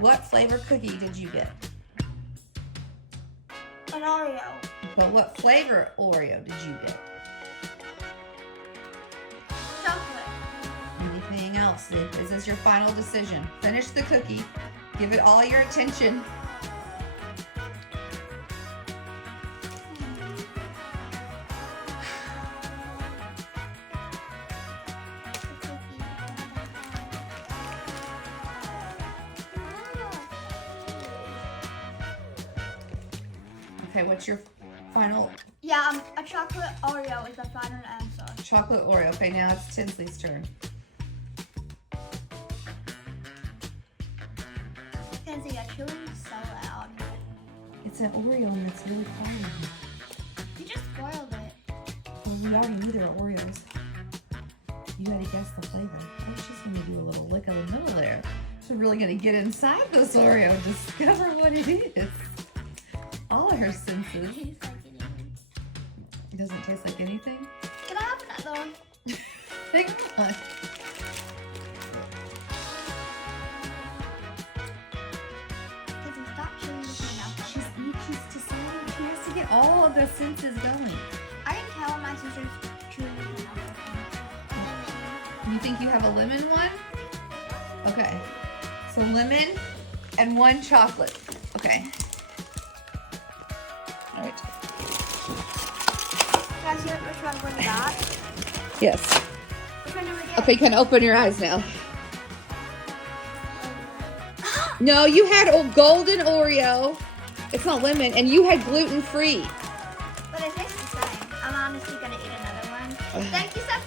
What flavor cookie did you get? An Oreo. But what flavor Oreo did you get? Chocolate. Anything else? Is this your final decision? Finish the cookie. Give it all your attention. Okay, what's your final? Yeah, a chocolate Oreo is the final answer. Chocolate Oreo. Okay, now it's Tinsley's turn. Kenzie, you're chewing so loud. It's an Oreo and it's really quiet. You just spoiled it. Well, we already knew there were Oreos. You gotta guess the flavor. Oh, she's gonna do a little lick of the middle there. She's really gonna get inside this Oreo and discover what it is. All of her senses. It doesn't taste like anything? Can I have another one? Hang on. Kenzie, stop chewing this thing up. She's deciding she has to get all of the senses going. I can tell when my sister's chewing this thing up. You think you have a lemon one? Okay. So lemon and one chocolate. Okay. All right. Can I see which one we got? Yes. Which one did we get? Okay, you can open your eyes now. No, you had a golden Oreo. It's not lemon, and you had gluten-free. But it tastes the same. I'm honestly gonna eat another one. Thank you so